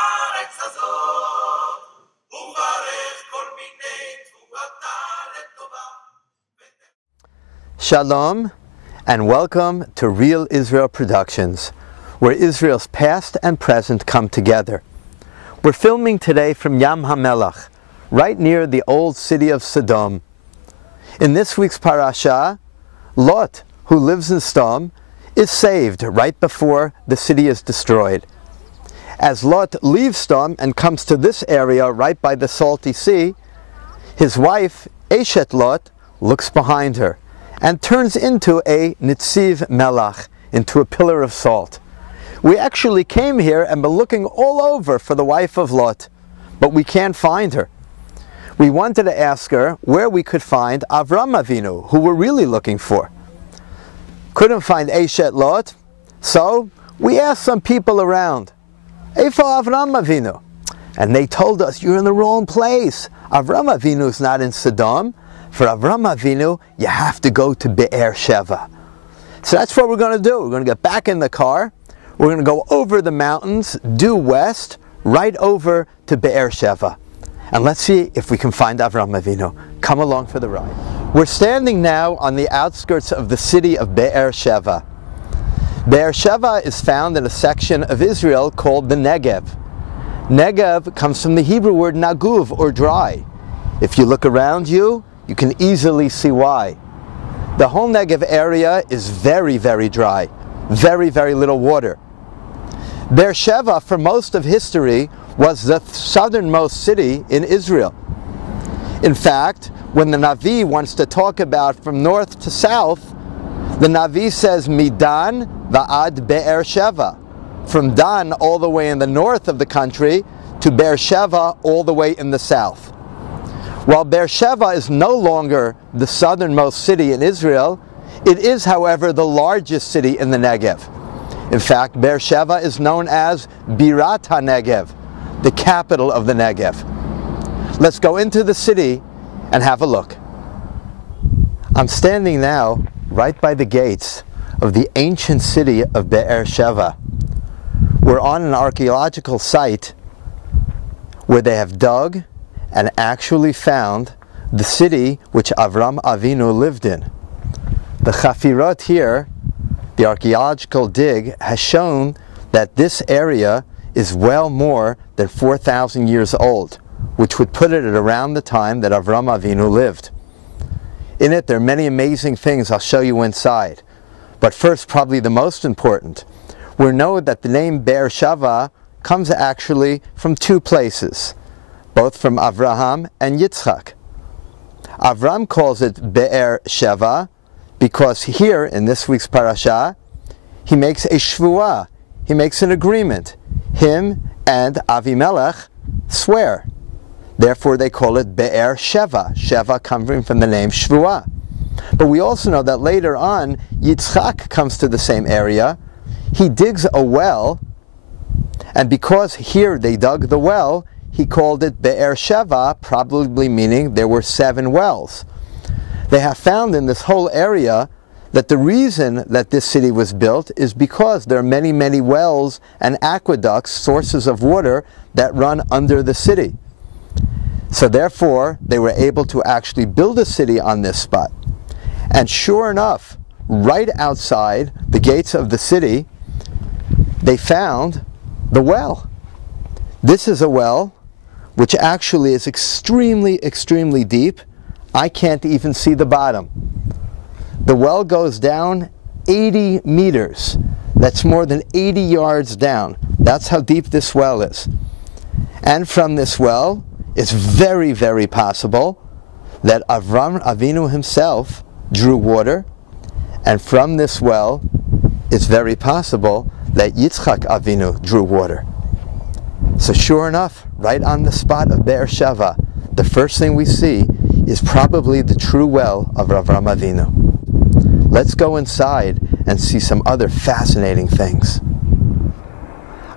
הארץ הזאת, וברך כל מיני תבואתה לטובה. Shalom and welcome to Real Israel Productions, where Israel's past and present come together. We're filming today from Yam Hamelach, right near the old city of Sodom. In this week's Parashat, Lot, who lives in Sodom, is saved right before the city is destroyed. As Lot leaves Sodom and comes to this area right by the salty sea, his wife, Eshet Lot, looks behind her and turns into a Nitziv Melach, into a pillar of salt. We actually came here and been looking all over for the wife of Lot, but we can't find her. We wanted to ask her where we could find Avram Avinu, who we're really looking for. Couldn't find Eshet Lot, so we asked some people around, Eifo Avram Avinu? And they told us, you're in the wrong place. Avram Avinu is not in Sodom. For Avram Avinu, you have to go to Be'er Sheva. So that's what we're going to do. We're going to get back in the car. We're going to go over the mountains, due west, right over to Be'er Sheva. And let's see if we can find Avram Avinu. Come along for the ride. We're standing now on the outskirts of the city of Be'er Sheva. Be'er Sheva is found in a section of Israel called the Negev. Negev comes from the Hebrew word naguv, or dry. If you look around you, you can easily see why. The whole Negev area is very, very dry. Very, very little water. Be'er Sheva, for most of history, was the southernmost city in Israel. In fact, when the Navi wants to talk about from north to south, the Navi says, Midan va'ad Be'er Sheva. From Dan all the way in the north of the country to Be'er Sheva all the way in the south. While Be'er Sheva is no longer the southernmost city in Israel, it is, however, the largest city in the Negev. In fact, Be'er Sheva is known as Birat HaNegev, the capital of the Negev. Let's go into the city and have a look. I'm standing now right by the gates of the ancient city of Be'er Sheva. We're on an archaeological site where they have dug and actually found the city which Avram Avinu lived in. The chafirot here, the archaeological dig, has shown that this area is well more than 4,000 years old, which would put it at around the time that Avram Avinu lived. In it, there are many amazing things I'll show you inside. But first, probably the most important, we know that the name Be'er Sheva comes actually from two places, both from Avraham and Yitzchak. Avram calls it Be'er Sheva because here, in this week's Parashat, he makes a shvuah, he makes an agreement. Him and Avimelech swear. Therefore they call it Be'er Sheva, Sheva coming from the name shvuah. But we also know that later on, Yitzchak comes to the same area, he digs a well, and because here they dug the well, he called it Be'er Sheva, probably meaning there were 7 wells. They have found in this whole area that the reason that this city was built is because there are many, many wells and aqueducts, sources of water, that run under the city. So therefore, they were able to actually build a city on this spot. And sure enough, right outside the gates of the city, they found the well. This is a well which actually is extremely, extremely deep. I can't even see the bottom. The well goes down 80 meters. That's more than 80 yards down. That's how deep this well is. And from this well, it's very, very possible that Avram Avinu himself drew water. And from this well, it's very possible that Yitzchak Avinu drew water. So sure enough, right on the spot of Be'er Sheva, the first thing we see is probably the true well of Avram Avinu. Let's go inside and see some other fascinating things.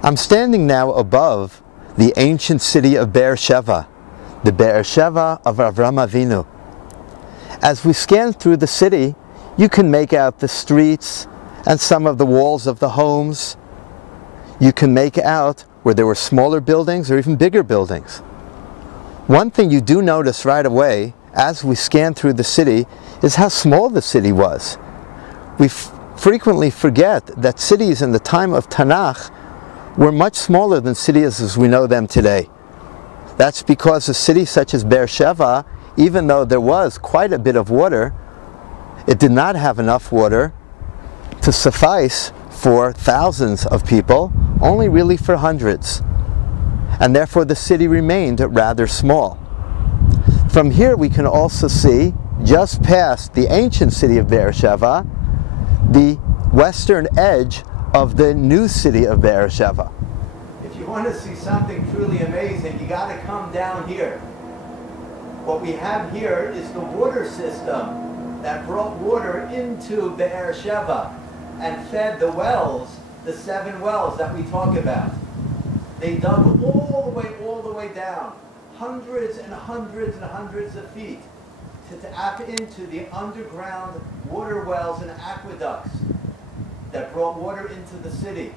I'm standing now above the ancient city of Be'er Sheva, the Be'er Sheva of Avram Avinu. As we scan through the city, you can make out the streets and some of the walls of the homes. You can make out where there were smaller buildings or even bigger buildings. One thing you do notice right away as we scan through the city is how small the city was. We frequently forget that cities in the time of Tanakh were much smaller than cities as we know them today. That's because a city such as Be'er Sheva, even though there was quite a bit of water, it did not have enough water to suffice for thousands of people, only really for hundreds. And therefore the city remained rather small. From here we can also see, just past the ancient city of Be'er Sheva, the western edge of the new city of Be'er Sheva. If you want to see something truly amazing, you got to come down here. What we have here is the water system that brought water into Be'er Sheva and fed the wells, the 7 wells that we talk about. They dug all the way down, hundreds and hundreds and hundreds of feet to tap into the underground water wells and aqueducts that brought water into the city.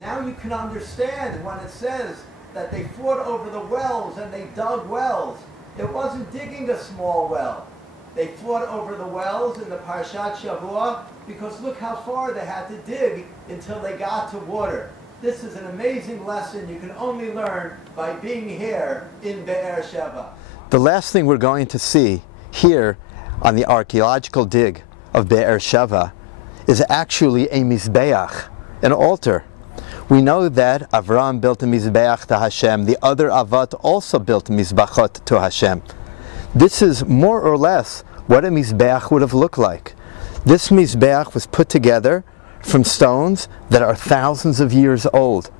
Now you can understand when it says that they fought over the wells and they dug wells. It wasn't digging a small well. They fought over the wells in the Parashat Shavua because look how far they had to dig until they got to water. This is an amazing lesson you can only learn by being here in Be'er Sheva. The last thing we're going to see here on the archaeological dig of Be'er Sheva is actually a Mizbeach, an altar. We know that Avram built a Mizbeach to Hashem. The other Avat also built Mizbachot to Hashem. This is more or less what a Mizbeach would have looked like. This Mizbeach was put together from stones that are thousands of years old.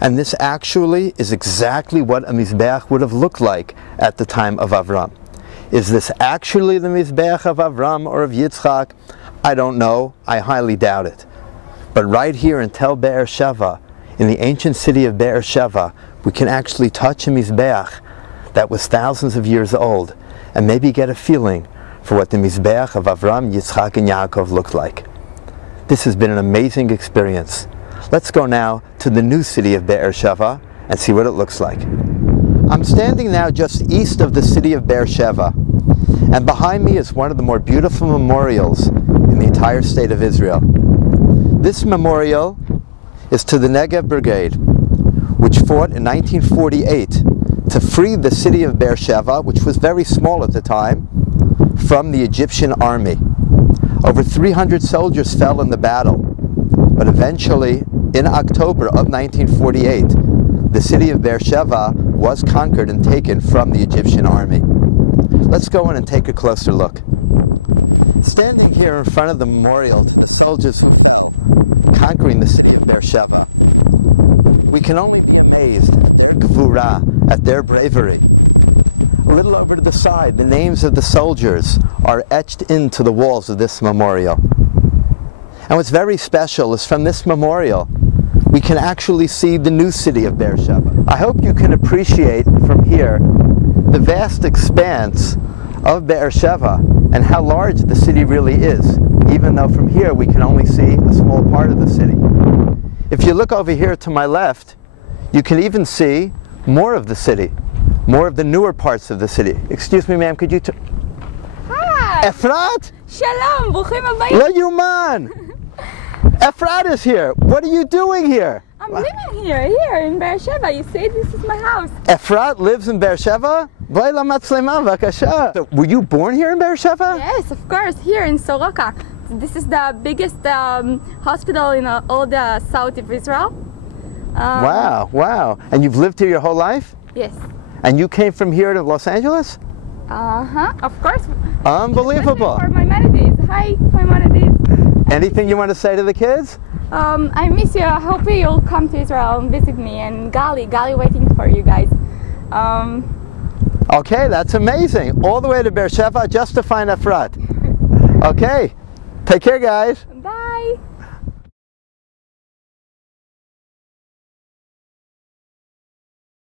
And this actually is exactly what a Mizbeach would have looked like at the time of Avram. Is this actually the Mizbeach of Avram or of Yitzchak? I don't know. I highly doubt it. But right here in Tel Be'er Sheva, in the ancient city of Be'er Sheva, we can actually touch a Mizbeach that was thousands of years old and maybe get a feeling for what the Mizbeach of Avram, Yitzchak, and Yaakov looked like. This has been an amazing experience. Let's go now to the new city of Be'er Sheva and see what it looks like. I'm standing now just east of the city of Be'er Sheva, and behind me is one of the more beautiful memorials in the entire state of Israel. This memorial is to the Negev Brigade, which fought in 1948 to free the city of Be'er Sheva, which was very small at the time, from the Egyptian army. Over 300 soldiers fell in the battle, but eventually, in October of 1948, the city of Be'er Sheva was conquered and taken from the Egyptian army. Let's go in and take a closer look. Standing here in front of the memorial to the soldiers conquering the city of Be'er Sheva, we can only be amazed at their gvura, at their bravery. A little over to the side, the names of the soldiers are etched into the walls of this memorial. And what's very special is from this memorial, we can actually see the new city of Be'er Sheva. I hope you can appreciate from here the vast expanse of Be'er Sheva and how large the city really is, even though from here we can only see a small part of the city. If you look over here to my left, you can even see more of the city, more of the newer parts of the city. Excuse me, ma'am, could you Hi! Efrat? Shalom, ברוכים הבאים. Lo yuman! Efrat is here. What are you doing here? I'm living here in Be'er Sheva. You see, this is my house. Efrat lives in Be'er Sheva? B'ay lamatzlema, v'kasha. So, were you born here in Be'er Sheva? Yes, of course, here in Soroka. This is the biggest hospital in all the south of Israel. Wow, wow. And you've lived here your whole life? Yes. And you came from here to Los Angeles? Of course. Unbelievable. For Maimonides. Hi, Maimonides. Anything you want to say to the kids? I miss you. I hope you'll come to Israel and visit me. And Gali waiting for you guys. Okay, that's amazing. All the way to Be'er Sheva just to find Efrat. Okay, take care, guys.